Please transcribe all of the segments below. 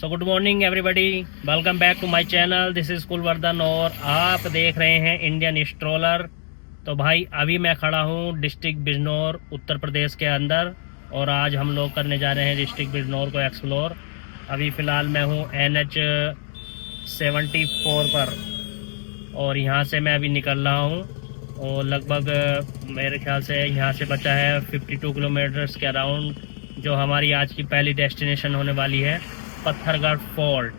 So good morning everybody, welcome back to my channel. This is Kulvardhan और आप देख रहे हैं इंडियन स्ट्रोलर। तो भाई अभी मैं खड़ा हूँ डिस्ट्रिक्ट बिजनौर उत्तर प्रदेश के अंदर और आज हम लोग करने जा रहे हैं डिस्ट्रिक्ट बिजनौर को एक्सप्लोर। अभी फ़िलहाल मैं हूँ NH 74 पर और यहाँ से मैं अभी निकल रहा हूँ और लगभग मेरे ख्याल से यहाँ से बचा है 52 किलोमीटर्स के अराउंड, जो हमारी आज की पहली डेस्टिनेशन होने वाली है पत्थरगढ़ फोर्ट,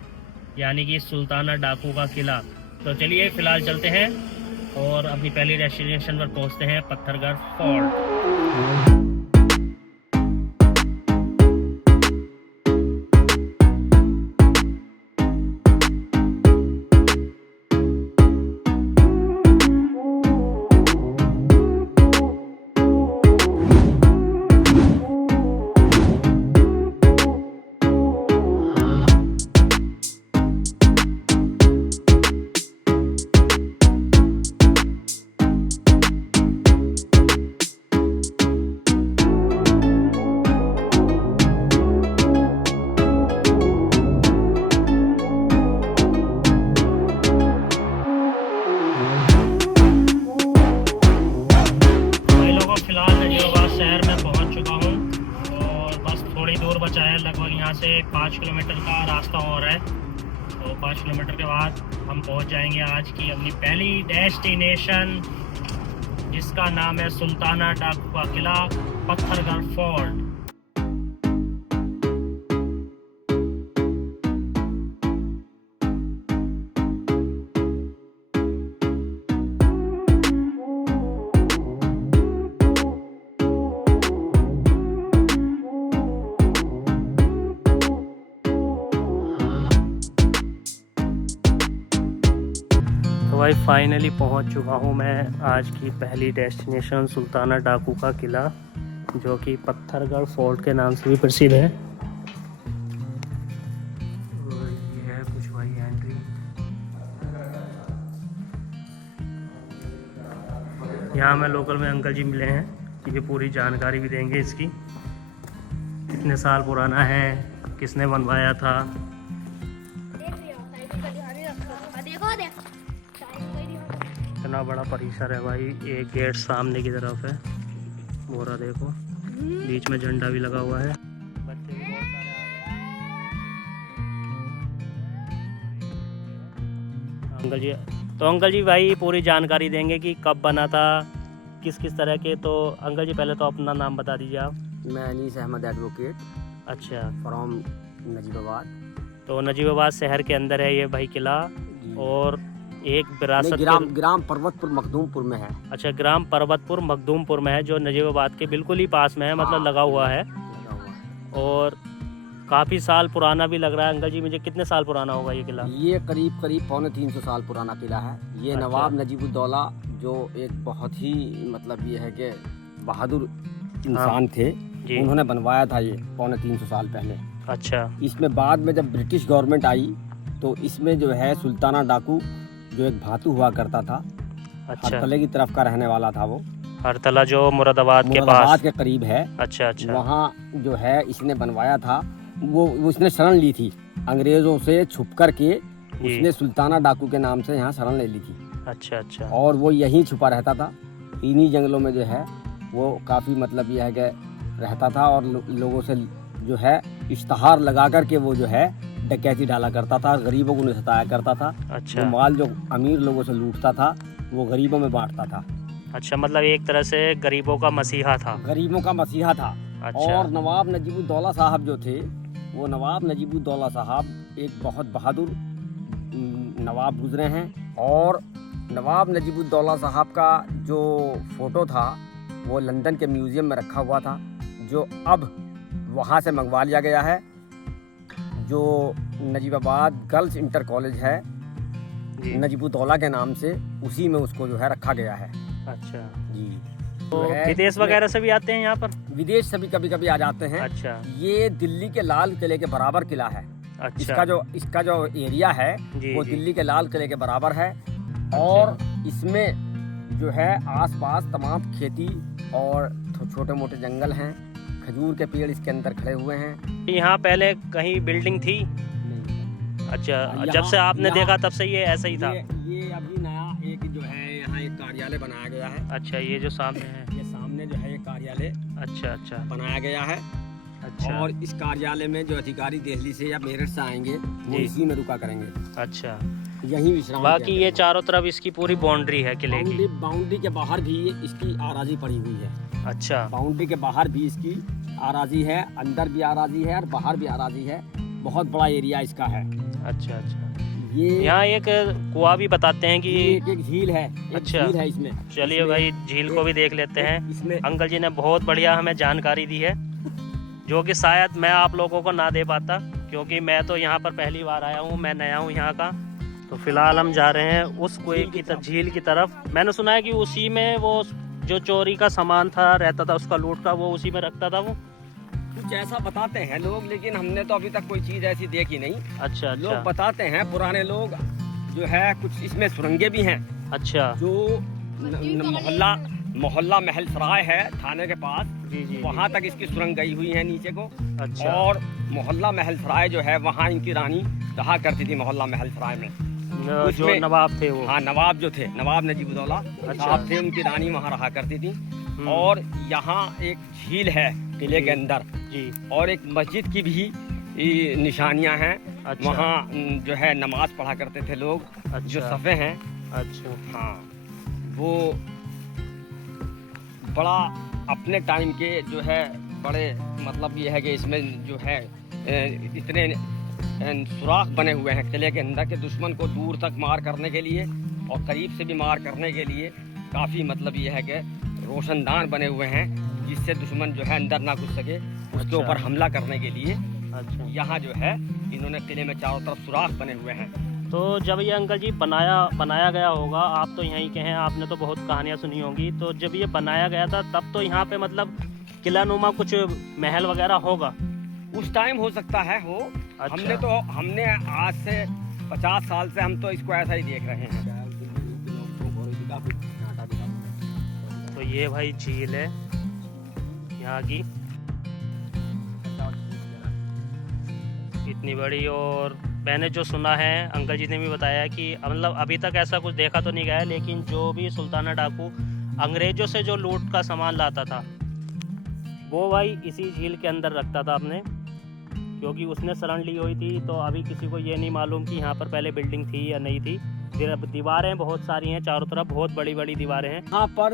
यानी कि सुल्ताना डाकू का किला। तो चलिए फ़िलहाल चलते हैं और अपनी पहली डेस्टिनेशन पर पहुंचते हैं, पत्थरगढ़ फोर्ट। बचा है लगभग यहाँ से 5 किलोमीटर का रास्ता और है। तो 5 किलोमीटर के बाद हम पहुँच जाएंगे आज की अपनी पहली डेस्टिनेशन, जिसका नाम है सुल्ताना डाकू का किला, पत्थरगढ़ फोर्ट। भाई फाइनली पहुंच चुका हूं मैं आज की पहली डेस्टिनेशन सुल्ताना डाकू का किला, जो कि पत्थरगढ़ फोर्ट के नाम से भी प्रसिद्ध है। और ये है कुछ भाई एंट्री। यहाँ में लोकल में अंकल जी मिले हैं, ये पूरी जानकारी भी देंगे इसकी, कितने साल पुराना है, किसने बनवाया था। इतना बड़ा परिसर है भाई। एक गेट सामने की तरफ है, मोरा देखो, बीच में झंडा भी लगा हुआ है। बच्चे भी बहुत सारे आ रहे हैं। अंकल जी, तो अंकल जी भाई पूरी जानकारी देंगे कि कब बना था, किस किस तरह के। तो अंकल जी पहले तो अपना नाम बता दीजिए आप। मैं अनीस अहमद एडवोकेट, अच्छा, फ्रॉम नजीबाबाद। तो नजीबाबाद शहर के अंदर है ये भाई किला, और एक विरासत ग्राम पर्वतपुर मखदूमपुर में है। अच्छा, ग्राम पर्वतपुर मखदूमपुर में है, जो नजीबाबाद के बिल्कुल ही पास में है, मतलब लगा हुआ है। और काफ़ी साल पुराना भी लग रहा है। अंकल जी मुझे कितने साल पुराना होगा ये किला? ये करीब 350 साल पुराना किला है। ये अच्छा। नवाब नजीबुद्दौला, जो एक बहुत ही मतलब ये है कि बहादुर इंसान थे, उन्होंने बनवाया था ये 350 साल पहले। अच्छा। इसमें बाद में जब ब्रिटिश गवर्नमेंट आई तो इसमें जो है सुल्ताना डाकू, जो एक भातू हुआ करता था, अच्छा, हरतले की तरफ का रहने वाला था। वो हरतला जो मुरादाबाद के पास के करीब है। अच्छा अच्छा। वहाँ जो है इसने बनवाया था। वो उसने शरण ली थी अंग्रेजों से छुप कर के, उसने सुल्ताना डाकू के नाम से यहाँ शरण ले ली थी। अच्छा अच्छा। और वो यहीं छुपा रहता था, इन्हीं जंगलों में जो है वो काफ़ी मतलब यह है कि रहता था, और लोगों से जो है इश्तहार लगा करके वो जो है डकैती डाला करता था, गरीबों को सताया करता था। अच्छा। वो माल जो अमीर लोगों से लूटता था वो गरीबों में बांटता था। अच्छा, मतलब एक तरह से गरीबों का मसीहा था। गरीबों का मसीहा था। अच्छा। और नवाब नजीबुद्दौला साहब जो थे, वो नवाब नजीबुद्दौला साहब एक बहुत बहादुर नवाब गुजरे हैं। और नवाब नजीबुद्दौला साहब का जो फ़ोटो था वो लंदन के म्यूज़ियम में रखा हुआ था, जो अब वहाँ से मंगवा लिया गया है। जो नजीबाबाद गर्ल्स इंटर कॉलेज है नजीबुद्दौला के नाम से, उसी में उसको जो है रखा गया है। अच्छा जी। तो विदेश वगैरह से भी आते हैं यहाँ पर? विदेश से भी कभी कभी आ जाते हैं। अच्छा। ये दिल्ली के लाल किले के बराबर किला है। अच्छा। इसका जो एरिया है वो दिल्ली के लाल किले के बराबर है। और इसमें जो है आसपास तमाम खेती और छोटे मोटे जंगल हैं, खजूर के पेड़ इसके अंदर खड़े हुए हैं। यहाँ पहले कहीं बिल्डिंग थी? नहीं, अच्छा, जब से आपने देखा तब से ये ऐसा ही था? ये अभी नया एक जो है यहाँ एक कार्यालय बनाया गया है। अच्छा, ये जो सामने है, ये सामने जो है एक कार्यालय अच्छा बनाया गया है। अच्छा, और इस कार्यालय में जो अधिकारी दिल्ली से या मेरठ से आएंगे वो जी। इसी में रुका करेंगे। अच्छा, यही विश्राम बाकी किया ये करेंगे। चारों तरफ इसकी पूरी बाउंड्री है किले की? बाउंड्री के बाहर भी इसकी आराजी पड़ी हुई है। अच्छा, बाउंड्री के बाहर भी इसकी आराजी है, अंदर भी आराजी है और बाहर भी आराजी है। बहुत बड़ा एरिया इसका है। अच्छा, ये यहाँ एक कुआं भी बताते हैं कि एक झील है। अच्छा। झील है इसमें। चलिए भाई, झील को भी देख लेते हैं। इसमें अंकल जी ने बहुत बढ़िया हमें जानकारी दी है, जो कि शायद मैं आप लोगों को ना दे पाता, क्योंकि मैं तो यहाँ पर पहली बार आया हूँ, मैं नया हूँ यहाँ का। तो फिलहाल हम जा रहे हैं उस कुएं की झील की तरफ। मैंने सुना है कि उसी में वो जो चोरी का सामान था रहता था, उसका लूट का, वो उसी में रखता था वो। कुछ ऐसा बताते हैं लोग, लेकिन हमने तो अभी तक कोई चीज ऐसी देखी नहीं। अच्छा, लोग अच्छा, बताते हैं पुराने लोग जो है, कुछ इसमें सुरंगें भी हैं। अच्छा, जो मोहल्ला महल सराय है थाने के पास, जी जी, वहाँ तक इसकी सुरंग गई हुई है नीचे को। अच्छा, और मोहल्ला महल सराय जो है, वहाँ इनकी रानी रहा करती थी मोहल्ला महल सराय में। जो उसमें- नवाब थे वो? हाँ, नवाब जो थे, नवाब नजीबुद्दौला साहब थे, उनकी रानी वहाँ रहा करती थी। और यहाँ एक झील है किले के अंदर जी, और एक मस्जिद की भी निशानियां हैं। अच्छा, वहाँ जो है नमाज पढ़ा करते थे लोग। अच्छा, जो सफ़े हैं, अच्छा, हाँ, वो बड़ा अपने टाइम के जो है बड़े, मतलब ये है कि इसमें जो है इतने सुराख बने हुए हैं किले के अंदर के दुश्मन को दूर तक मार करने के लिए और करीब से भी मार करने के लिए काफ़ी, मतलब ये है कि रोशनदान बने हुए हैं, जिससे दुश्मन जो है अंदर ना घुस सके, उसके अच्छा। ऊपर हमला करने के लिए। अच्छा। यहाँ जो है इन्होंने किले में चारों तरफ सुराख बने हुए हैं। तो जब ये अंकल जी बनाया गया होगा, आप तो यहीं के हैं, आपने तो बहुत कहानियाँ सुनी होंगी, तो जब ये बनाया गया था तब तो यहाँ पे मतलब किला नुमा कुछ महल वगैरह होगा? उस टाइम हो सकता है हो। अच्छा। हमने आज से 50 साल से हम तो इसको ऐसा ही देख रहे हैं। तो ये भाई झील है यहाँ की, इतनी बड़ी। और मैंने जो सुना है, अंकल जी ने भी बताया कि मतलब अभी तक ऐसा कुछ देखा तो नहीं गया है, लेकिन जो भी सुल्ताना डाकू अंग्रेजों से जो लूट का सामान लाता था वो भाई इसी झील के अंदर रखता था अपने, क्योंकि उसने शरण ली हुई थी। तो अभी किसी को ये नहीं मालूम कि यहाँ पर पहले बिल्डिंग थी या नहीं थी। दीवारें बहुत सारी हैं चारों तरफ, बहुत बड़ी बड़ी दीवारें हैं। यहाँ पर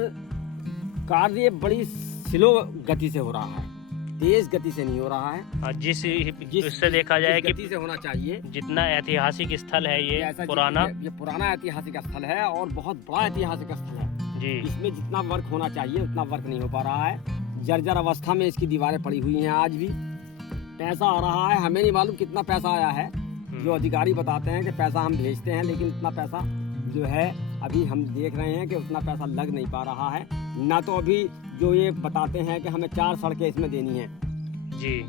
कार्य बड़ी स्लो गति से हो रहा है, तेज गति से नहीं हो रहा है। जिससे देखा जाए कि गति से होना चाहिए। जितना ऐतिहासिक स्थल है ये ऐसा पुराना, ये पुराना ऐतिहासिक स्थल है और बहुत बड़ा ऐतिहासिक स्थल है जी, इसमें जितना वर्क होना चाहिए उतना वर्क नहीं हो पा रहा है। जर्जर अवस्था में इसकी दीवारें पड़ी हुई हैं आज भी। पैसा आ रहा है, हमें नहीं मालूम कितना पैसा आया है। जो अधिकारी बताते हैं कि पैसा हम भेजते हैं, लेकिन उतना पैसा जो है अभी हम देख रहे हैं कि उतना पैसा लग नहीं पा रहा है। ना तो अभी जो ये बताते हैं कि हमें 4 सड़कें इसमें देनी हैं जी,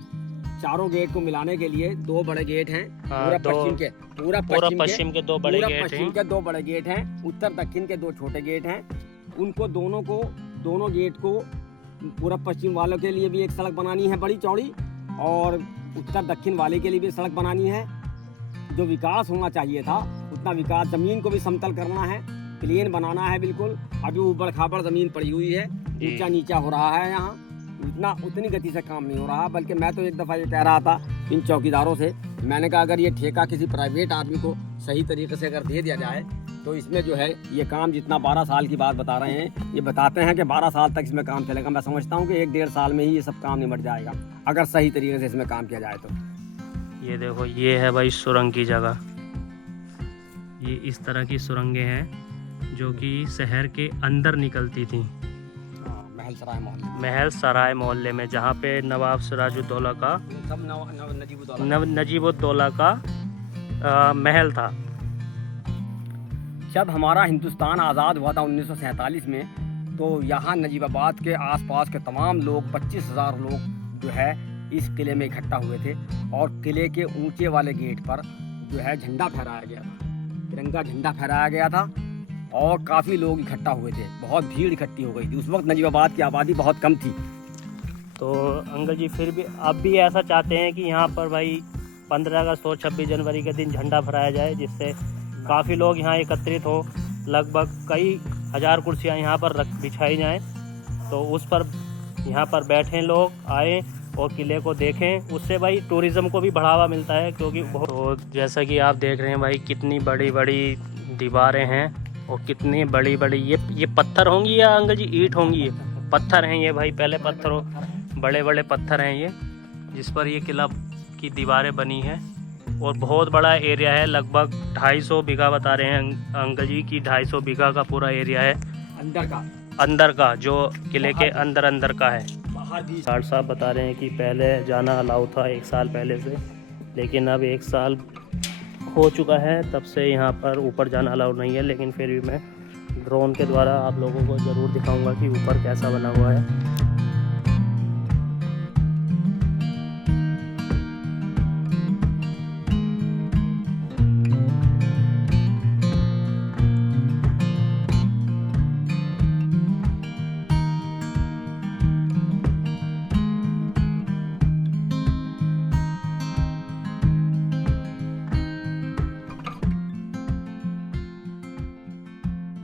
चारों गेट को मिलाने के लिए 2 बड़े गेट हैं। हाँ, पूरा दो- पश्चिम के पूरा पश्चिम के 2 बड़े गेट पश्चिम हैं। के 2 बड़े गेट हैं, उत्तर दक्षिण के 2 छोटे गेट हैं। उनको दोनों गेट को पूरा पश्चिम वालों के लिए भी एक सड़क बनानी है बड़ी चौड़ी, और उत्तर दक्षिण वाले के लिए भी सड़क बनानी है। जो विकास होना चाहिए था उतना विकास, जमीन को भी समतल करना है, प्लेन बनाना है बिल्कुल। अभी ऊबड़ खाबड़ जमीन पड़ी हुई है, ऊंचा नीचा हो रहा है यहाँ, उतनी गति से काम नहीं हो रहा। बल्कि मैं तो एक दफ़ा ये कह रहा था इन चौकीदारों से, मैंने कहा अगर ये ठेका किसी प्राइवेट आदमी को सही तरीके से अगर दे दिया जाए तो इसमें जो है ये काम, जितना 12 साल की बात बता रहे हैं, ये बताते हैं कि 12 साल तक इसमें काम चलेगा। मैं समझता हूँ कि 1-1.5 साल में ही ये सब काम निपट जाएगा अगर सही तरीके से इसमें काम किया जाए तो। ये देखो, ये है भाई सुरंग की जगह। ये इस तरह की सुरंगें हैं जो कि शहर के अंदर निकलती थी, महल सराय मोहल्ले में, जहाँ पे नवाब सिराजुद्दौला का, नजीबुद्दौला का महल था। जब हमारा हिंदुस्तान आज़ाद हुआ था 1947 में, तो यहाँ नजीबाबाद के आसपास के तमाम लोग, 25,000 लोग जो है इस किले में इकट्ठा हुए थे। और किले के ऊंचे वाले गेट पर जो है झंडा फहराया गया था, तिरंगा झंडा फहराया गया था, और काफ़ी लोग इकट्ठा हुए थे। बहुत भीड़ इकट्ठी हो गई थी। उस वक्त नजीबाबाद की आबादी बहुत कम थी। तो अंकल जी फिर भी अब भी ऐसा चाहते हैं कि यहाँ पर भाई 15 अगस्त और 26 जनवरी के दिन झंडा फहराया जाए, जिससे काफ़ी लोग यहाँ एकत्रित हो। लगभग कई हज़ार कुर्सियाँ यहाँ पर बिछाई जाएँ, तो उस पर यहाँ पर बैठें, लोग आए और किले को देखें। उससे भाई टूरिज़्म को भी बढ़ावा मिलता है, क्योंकि बहुत तो जैसा कि आप देख रहे हैं भाई, कितनी बड़ी बड़ी दीवारें हैं और कितनी बड़ी बड़ी ये पत्थर होंगी या अंकल जी ईंट होंगी? ये पत्थर हैं ये भाई, पहले पत्थरों बड़े बड़े पत्थर हैं ये, जिस पर ये किला की दीवारें बनी हैं। और बहुत बड़ा एरिया है, लगभग 250 बीघा बता रहे हैं अंकल जी की, 250 बीघा का पूरा एरिया है अंदर का, जो किले के अंदर का है। गार्ड साहब बता रहे हैं कि पहले जाना अलाउ था 1 साल पहले से, लेकिन अब 1 साल हो चुका है तब से यहाँ पर ऊपर जाना अलाउ नहीं है। लेकिन फिर भी मैं ड्रोन के द्वारा आप लोगों को ज़रूर दिखाऊंगा कि ऊपर कैसा बना हुआ है।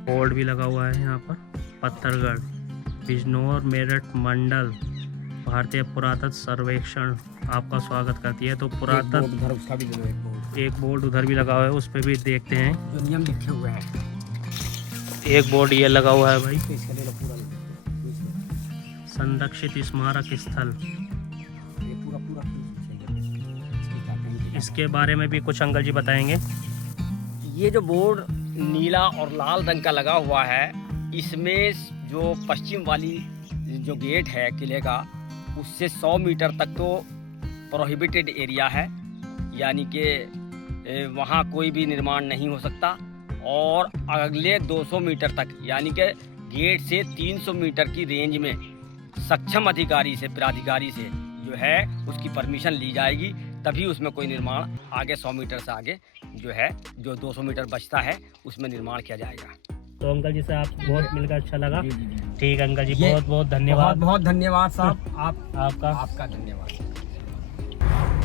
बोर्ड भी लगा हुआ है यहाँ पर, पत्थरगढ़, बिजनौर, मेरठ मंडल, भारतीय पुरातत्व सर्वेक्षण आपका स्वागत करती है। तो पुरातत्व उसका भी एक बोर्ड उधर भी लगा हुआ है, उस पर भी देखते हैं जो नियम लिखे हुए हैं। एक बोर्ड ये लगा हुआ है भाई, संरक्षित स्मारक स्थल, इसके बारे में भी कुछ अंकल जी बताएंगे। ये जो बोर्ड नीला और लाल रंग का लगा हुआ है, इसमें जो पश्चिम वाली जो गेट है किले का, उससे 100 मीटर तक तो प्रोहिबिटेड एरिया है, यानी कि वहाँ कोई भी निर्माण नहीं हो सकता। और अगले 200 मीटर तक, यानी कि गेट से 300 मीटर की रेंज में सक्षम अधिकारी से, प्राधिकारी से जो है उसकी परमिशन ली जाएगी, तभी उसमें कोई निर्माण आगे 100 मीटर से आगे जो है, जो 200 मीटर बचता है, उसमें निर्माण किया जाएगा। तो अंकल जी से आप बहुत मिलकर अच्छा लगा। ठीक है अंकल जी, बहुत बहुत धन्यवाद। बहुत धन्यवाद साहब, आपका धन्यवाद।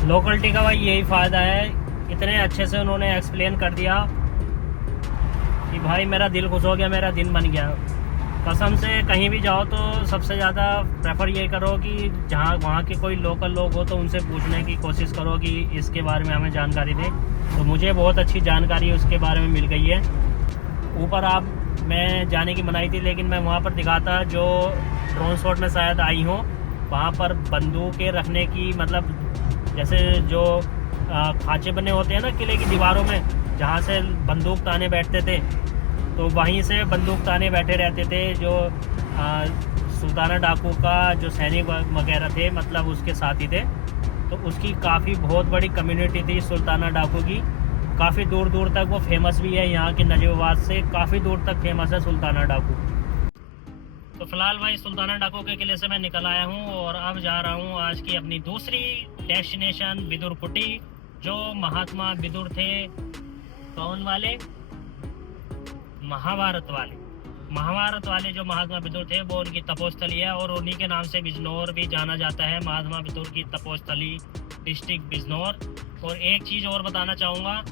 लोकलिटी का भाई यही फ़ायदा है, इतने अच्छे से उन्होंने एक्सप्लेन कर दिया कि भाई मेरा दिल खुश हो गया, मेरा दिन बन गया। कसम से कहीं भी जाओ तो सबसे ज़्यादा प्रेफर ये करो कि जहाँ वहाँ के कोई लोकल लोग हो तो उनसे पूछने की कोशिश करो कि इसके बारे में हमें जानकारी दें। तो मुझे बहुत अच्छी जानकारी उसके बारे में मिल गई है। ऊपर मैं जाने की मनाही थी, लेकिन मैं वहाँ पर दिखाता, जो ड्रोन शॉट में शायद आई हूँ, वहाँ पर बंदूकें रखने की, मतलब जैसे जो खांचे बने होते हैं ना किले की दीवारों में, जहाँ से बंदूक ताने बैठते थे, तो वहीं से बंदूक ताने बैठे रहते थे। जो सुल्ताना डाकू का जो सैनिक वगैरह थे, मतलब उसके साथी थे, तो उसकी काफ़ी बहुत बड़ी कम्युनिटी थी सुल्ताना डाकू की। काफ़ी दूर दूर तक वो फेमस भी है, यहाँ के नजीबाबाद से काफ़ी दूर तक फेमस है सुल्ताना डाकू। तो फिलहाल भाई सुल्ताना डाकू के किले से मैं निकल आया हूँ और अब जा रहा हूँ आज की अपनी दूसरी डेस्टिनेशन बिदुर कुटी, जो महात्मा बिदुर थे। कौन वाले? महाभारत वाले जो महात्मा बिदुर थे, वो उनकी तपोस्थली है, और उन्हीं के नाम से बिजनौर भी जाना जाता है, महात्मा बिदुर की तपोस्थली, डिस्ट्रिक्ट बिजनौर। और एक चीज़ और बताना चाहूँगा,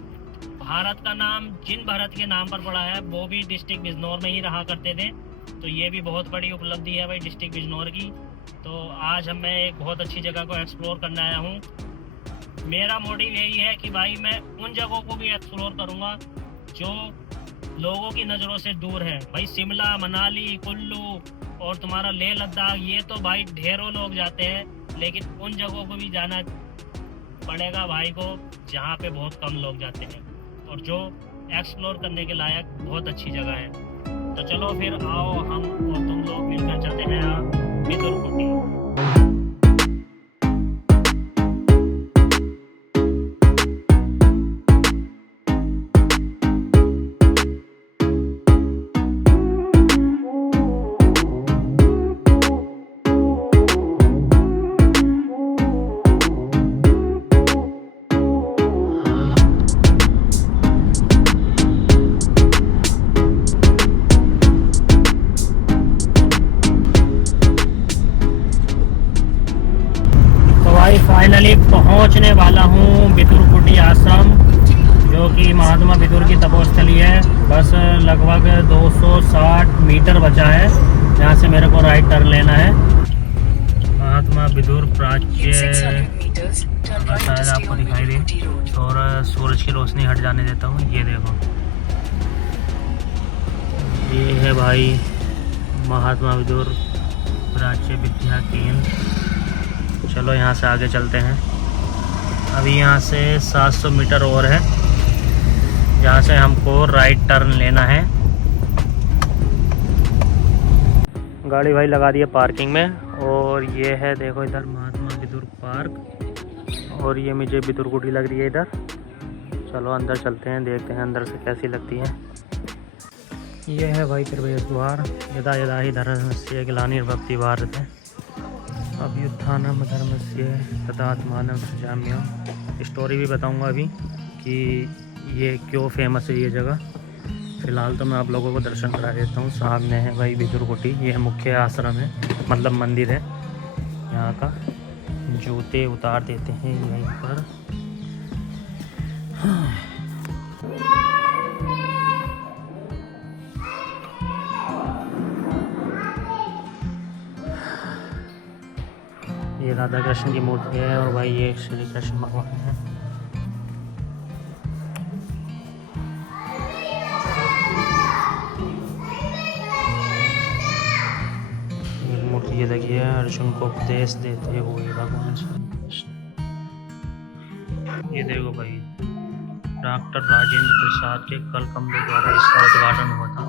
भारत का नाम जिन भारत के नाम पर पड़ा है वो भी डिस्ट्रिक्ट बिजनौर में ही रहा करते थे। तो ये भी बहुत बड़ी उपलब्धि है भाई डिस्ट्रिक्ट बिजनौर की। तो आज मैं एक बहुत अच्छी जगह को एक्सप्लोर करने आया हूँ। मेरा मोटिव यही है कि भाई मैं उन जगहों को भी एक्सप्लोर करूँगा जो लोगों की नज़रों से दूर है। भाई शिमला, मनाली, कुल्लू और तुम्हारा लेह लद्दाख, ये तो भाई ढेरों लोग जाते हैं, लेकिन उन जगहों को भी जाना पड़ेगा भाई को जहाँ पे बहुत कम लोग जाते हैं और जो एक्सप्लोर करने के लायक बहुत अच्छी जगह है। तो चलो फिर आओ हम और तुम लोग मिलकर चलते हैं बिदुर कुटी। विदुर कुटी आश्रम, जो कि महात्मा विदुर की तपोस्थली है। बस लगभग 260 मीटर बचा है, यहाँ से मेरे को राइट टर्न लेना है। महात्मा विदुर प्राच्य शायद आपको दिखाई दे, और सूरज की रोशनी हट जाने देता हूँ। ये देखो, ये है भाई महात्मा विदुर प्राच्य विद्या केंद्र। चलो यहाँ से आगे चलते हैं। अभी यहाँ से 700 मीटर और है, जहाँ से हमको राइट टर्न लेना है। गाड़ी भाई लगा दी है पार्किंग में, और ये है देखो इधर महात्मा विदुर पार्क, और ये मुझे विदुर कुटी लग रही है इधर। चलो अंदर चलते हैं, देखते हैं अंदर से कैसी लगती है। ये है भाई प्रवेश द्वार। यदा यदा ही धर्मस्य ग्लानिर्भवति भारत है अभ्युत्थानम धर्मस्य तदात्मानं सृजाम्यहम्। स्टोरी भी बताऊंगा अभी कि ये क्यों फेमस है ये जगह। फ़िलहाल तो मैं आप लोगों को दर्शन करा देता हूँ। सामने है भाई विदुर कुटी, ये मुख्य आश्रम है, मतलब मंदिर है यहाँ का। जूते उतार देते हैं यहीं पर। ये राधा कृष्ण की मूर्ति है, और भाई ये श्री कृष्ण भगवान है। ये मूर्ति ये देखिए, अर्जुन को उपदेश देते हुए भगवान श्री कृष्ण। ये देखो भाई, डॉक्टर राजेंद्र प्रसाद के कल कमरे द्वारा इसका उद्घाटन हुआ था।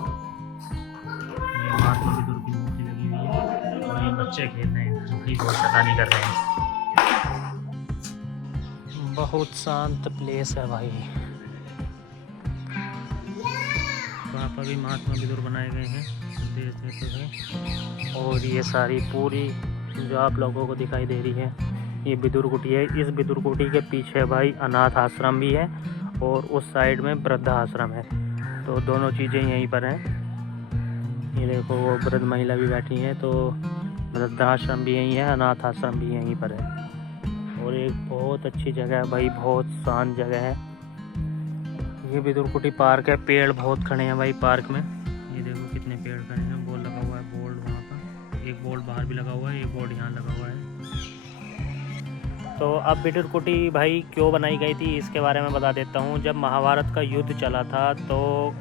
ये महात्मा विदुर की मूर्ति लगी हुई है, और ये बच्चे खेल रहे हैं, भाई बहुत शैतानी कर रहे हैं। बहुत शांत प्लेस है भाई। वहाँ पर भी महात्मा विदुर बनाए गए हैं, देश देते हैं। और ये सारी पूरी जो आप लोगों को दिखाई दे रही है, ये विदुर कुटी है। इस विदुर कुटी के पीछे भाई अनाथ आश्रम भी है, और उस साइड में वृद्ध आश्रम है। तो दोनों चीज़ें यहीं पर हैं। ये देखो वो वृद्ध महिला भी बैठी है, तो वृद्धाश्रम भी यहीं है, अनाथ आश्रम भी यहीं पर है। और एक बहुत अच्छी जगह है भाई, बहुत शांत जगह है। ये विदुर कुटी पार्क है। पेड़ बहुत खड़े हैं भाई पार्क में। ये देखो कितने पेड़ खड़े हैं। बोर्ड लगा हुआ है, बोर्ड वहाँ पर, एक बोर्ड बाहर भी लगा हुआ है, एक बोर्ड यहाँ लगा हुआ है। तो अब विदुर कुटी भाई क्यों बनाई गई थी इसके बारे में बता देता हूँ। जब महाभारत का युद्ध चला था, तो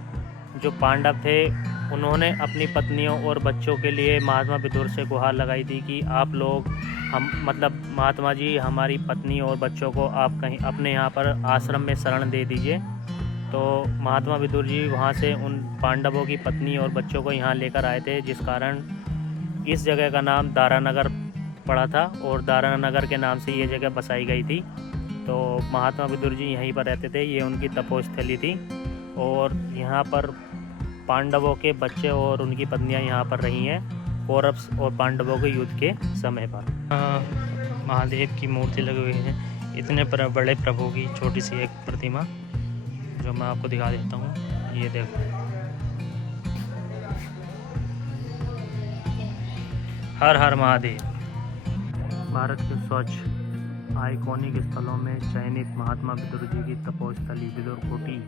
जो पांडव थे उन्होंने अपनी पत्नियों और बच्चों के लिए महात्मा विदुर से गुहार लगाई थी कि आप लोग मतलब महात्मा जी हमारी पत्नी और बच्चों को आप कहीं अपने यहाँ पर आश्रम में शरण दे दीजिए। तो महात्मा विदुर जी वहाँ से उन पांडवों की पत्नी और बच्चों को यहाँ लेकर आए थे, जिस कारण इस जगह का नाम दारानगर पड़ा था, और दारानगर के नाम से ये जगह बसाई गई थी। तो महात्मा विदुर जी यहीं पर रहते थे, ये उनकी तपोस्थली थी। और यहाँ पर पांडवों के बच्चे और उनकी पत्नियां यहाँ पर रही हैं, कौरव और पांडवों के युद्ध के समय पर। महादेव की मूर्ति लगी हुई है, इतने बड़े प्रभु की छोटी सी एक प्रतिमा, जो मैं आपको दिखा देता हूँ। ये देखो, हर हर महादेव। भारत के स्वच्छ आइकॉनिक स्थलों में चयनित महात्मा विदुर जी की तपोस्थली विदुर कुटी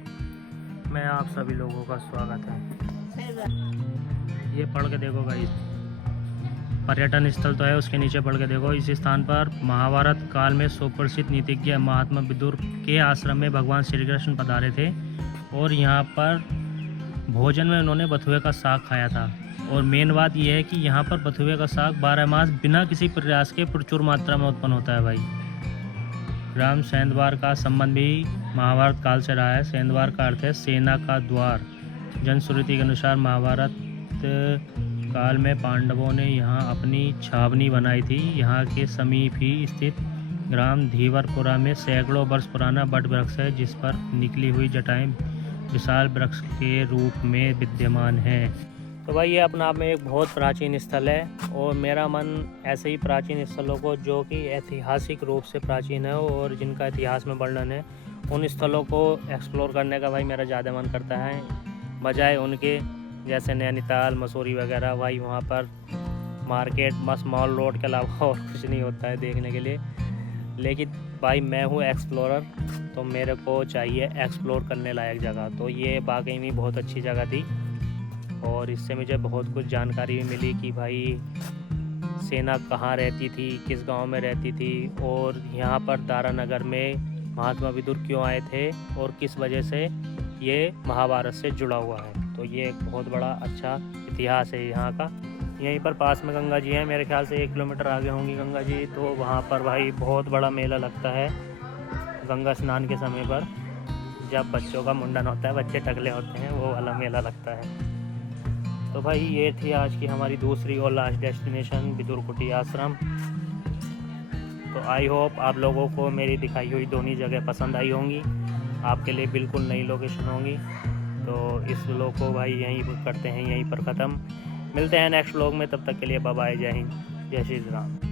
में आप सभी लोगों का स्वागत है। ये पढ़ के देखो गाइस, पर्यटन स्थल तो है, उसके नीचे पढ़ के देखो। इस स्थान पर महाभारत काल में सुप्रसिद्ध नीतिज्ञ महात्मा विदुर के आश्रम में भगवान श्री कृष्ण पधारे थे, और यहाँ पर भोजन में उन्होंने बथुए का साग खाया था। और मेन बात यह है कि यहाँ पर बथुए का साग 12 मास बिना किसी प्रयास के प्रचुर मात्रा में उत्पन्न होता है भाई। ग्राम सेंधवार का संबंध भी महाभारत काल से रहा है। सेंधवार का अर्थ है सेना का द्वार। जनश्रुति के अनुसार महाभारत काल में पांडवों ने यहाँ अपनी छावनी बनाई थी। यहाँ के समीप ही स्थित ग्राम धीवरपुरा में सैकड़ों वर्ष पुराना बट वृक्ष है, जिस पर निकली हुई जटाएं विशाल वृक्ष के रूप में विद्यमान हैं। तो भाई ये अपना आप में एक बहुत प्राचीन स्थल है, और मेरा मन ऐसे ही प्राचीन स्थलों को जो कि ऐतिहासिक रूप से प्राचीन है और जिनका इतिहास में वर्णन है, उन स्थलों को एक्सप्लोर करने का भाई मेरा ज़्यादा मन करता है, बजाय उनके जैसे नैनीताल मसूरी वगैरह। भाई वहाँ पर मार्केट बस मॉल रोड के अलावा और कुछ नहीं होता है देखने के लिए। लेकिन भाई मैं हूँ एक्सप्लोरर, तो मेरे को चाहिए एक्सप्लोर करने लायक जगह। तो ये वाकई में बहुत अच्छी जगह थी और इससे मुझे बहुत कुछ जानकारी भी मिली कि भाई सेना कहाँ रहती थी, किस गांव में रहती थी, और यहाँ पर दारा नगर में महात्मा विदुर क्यों आए थे और किस वजह से ये महाभारत से जुड़ा हुआ है। तो ये एक बहुत बड़ा अच्छा इतिहास है यहाँ का। यहीं पर पास में गंगा जी है, मेरे ख्याल से 1 किलोमीटर आगे होंगी गंगा जी। तो वहाँ पर भाई बहुत बड़ा मेला लगता है गंगा स्नान के समय पर, जब बच्चों का मुंडन होता है, बच्चे टकले होते हैं, वो वाला मेला लगता है। तो भाई ये थी आज की हमारी दूसरी और लास्ट डेस्टिनेशन, विदुर कुटी आश्रम। तो आई होप आप लोगों को मेरी दिखाई हुई दोनों जगह पसंद आई होंगी, आपके लिए बिल्कुल नई लोकेशन होंगी। तो इस व्लॉग को भाई यहीं पर करते हैं, यहीं पर ख़त्म। मिलते हैं नेक्स्ट व्लॉग में, तब तक के लिए बाय बाय, जय हिंद, जय श्री राम।